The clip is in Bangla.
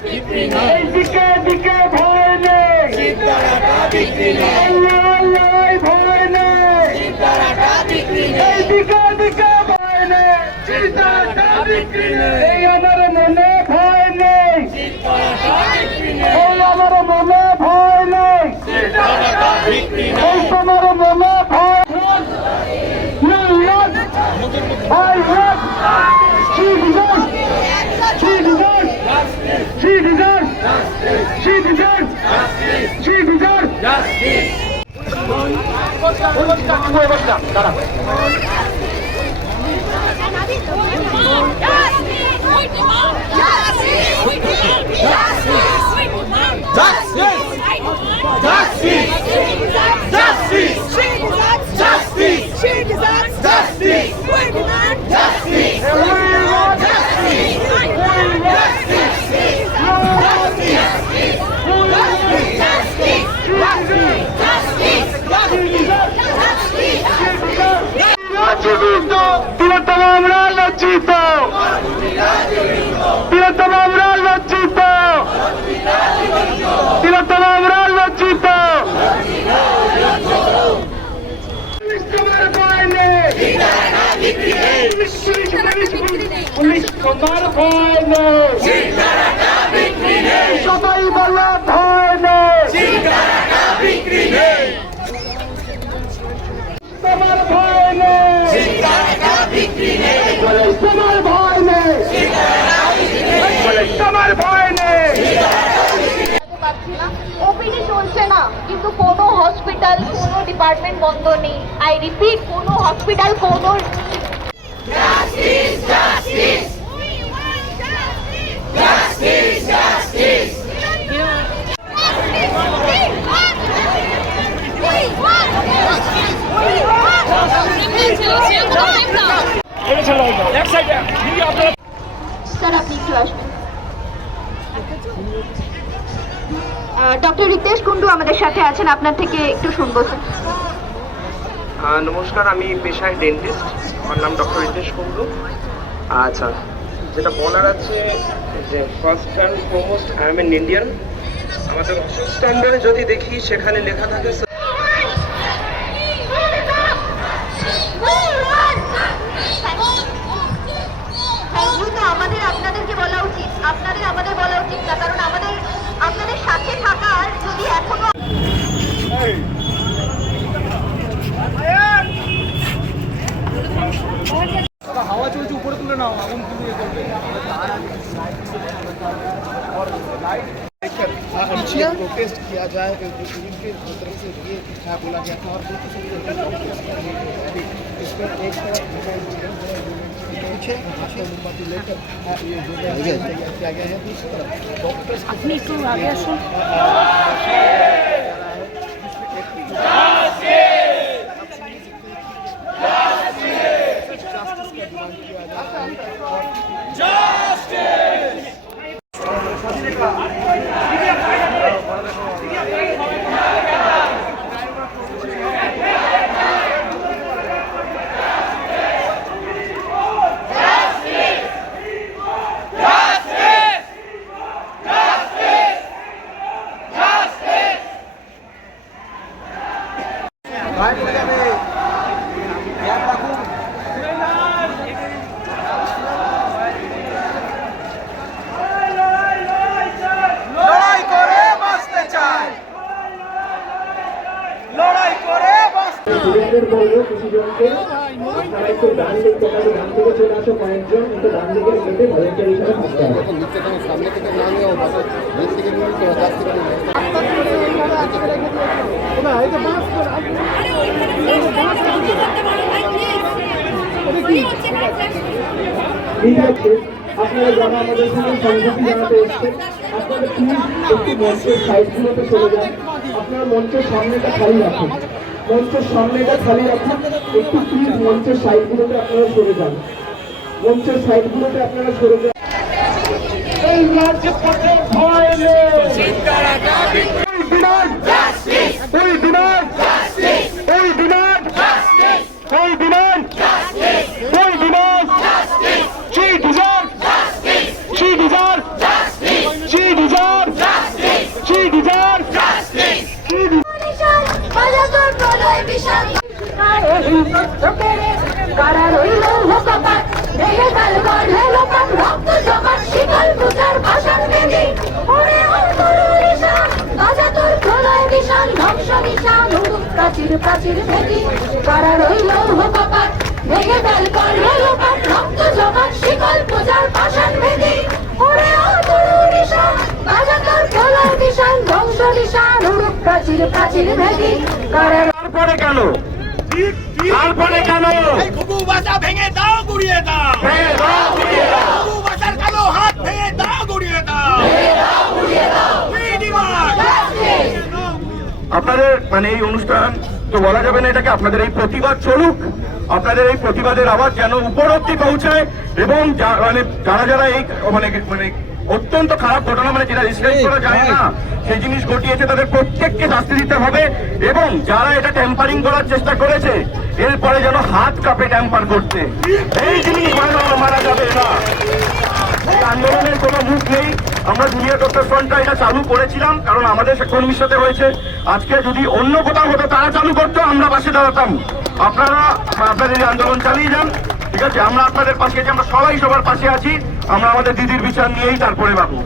দিকে দিকে ভয় নেই। আল্লাহ আল্লাহ ভয় নেই। এই দিকে দিকে ভয় নেই। এই আমার মনে ভয় নেই। এই আমার মনে ভয় নেই। এই তোমার মনে ভয় You look, I look, she deserves, she deserves, she deserves, she deserves, she deserves. লজ্জিত লজ্জিত প্রিয়তম আমরা লজ্জিত তোমার ভয় নেই পুলিশ তোমার ভয় নেই সবাই বলে ভয় নেই তোমার ভয় নেই পুলিশ তোমার ভয় নেই পুলিশ তোমার ভয় নেই পাচ্ছি না ওপিডি চলছে না কিন্তু কোনো হসপিটাল কোনো ডিপার্টমেন্ট বন্ধ নেই। আই রিপিট কোনো হসপিটাল কোনো স্যার আপনি একটু আসবেন ডক্টর রিতেশ কুন্ডু আমাদের সাথে আছেন, আপনার থেকে একটু শুনব। নমস্কার, আমি পেশায় ডেন্টিস্ট আমার নাম ডক্টর রিতেশ কুন্ডু আচ্ছা যেটা বলার আছে যে first and foremost I am an Indian আমাদের অশোক স্ট্যান্ডার্ডে যদি দেখি, সেখানে লেখা থাকে पीछे प्रोटेस्ट किया जाए इनके तरफ़ से ये बोला गया था और इस पर एक पीछे मोमबत्ती लेकर ये जो किया गया है दूसरी तरफ़। डॉक्टर्स অনুরোধ করব কিছুজনকে আপনারা একটু ডান দিকে তাহলে ডান দিকে চলে আসো কয়েকজন, একটু দিকে থাকতে হবে। সামনে তো আপনারা মঞ্চের সামনেটা খালি রাখুন। মঞ্চের সামনেটা খালি রাখুন। একটু প্লিজ মঞ্চের সাইডগুলোতে আপনারা সরে যান। মঞ্চের সাইডগুলোতে আপনারা সরে যান। এই রাজ্যপথে ভয় নেই We demand justice. We demand justice. We demand justice. We demand justice. We demand justice. She deserves justice. She deserves justice. She এই প্রত্যেকের কারা রইল লোকপাত দেহে গাল গড়ে লোকান রক্ত জমাট শিকল পূজার ভাষণ বেদি ওরে অন্তরিশা বাজা তোর প্রলয় বিশাল ধ্বংস নিশান প্রাচীর প্রাচীর ভেদি কারা রইল লোকপাত দেহে গাল গড়ে লোকান রক্ত জমাট শিকল পূজার ভাষণ বেদি ওরে অন্তরিশা বাজা তোর প্রলয় বিশাল ধ্বংস নিশান প্রাচীর প্রাচীর ভেদি কারা তারপরে কেন? তারপরে কেন? ঘুঘু ভাষা ভেঙে দাও গুড়িয়ে দাও। ভেঙে দাও, গুড়িয়ে দাও। ঘুঘু ভাষার কালো হাত ভেঙে দাও গুড়িয়ে দাও। আপনাদের মানে এই অনুষ্ঠান তো বলা যাবে না এটাকে আপনাদের এই প্রতিবাদ চলুক। আপনাদের এই প্রতিবাদের আওয়াজ যেন উপর অব্দি পৌঁছায় এবং মানে যারা যারা এই মানে মানে অত্যন্ত খারাপ ঘটনা মানে যেটা রিসেন্ট করা যায় না সেই জিনিস ঘটিয়েছে তাদের প্রত্যেককে শাস্তি দিতে হবে এবং যারা এটা ট্যাম্পারিং করার চেষ্টা করেছে এরপরে যেন হাত কাপে ট্যাম্পার করতে। এই জিনিস মারা যাবে না। এই আন্দোলনের কোনো মুখ নেই। আমরা জুনিয়র ডক্টর ফ্রন্টটা এটা চালু করেছিলাম কারণ আমাদের কর্মীর সাথে হয়েছে। আজকে যদি অন্য কোথাও হতো তারা চালু করতো আমরা পাশে দাঁড়াতাম। আপনারা আপনাদের আন্দোলন চালিয়ে যান ঠিক আছে? আমরা আপনাদের পাশে আমরা সবাই সবার পাশে আছি। আমরা আমাদের দিদির বিচার নিয়েই তারপরে পাবো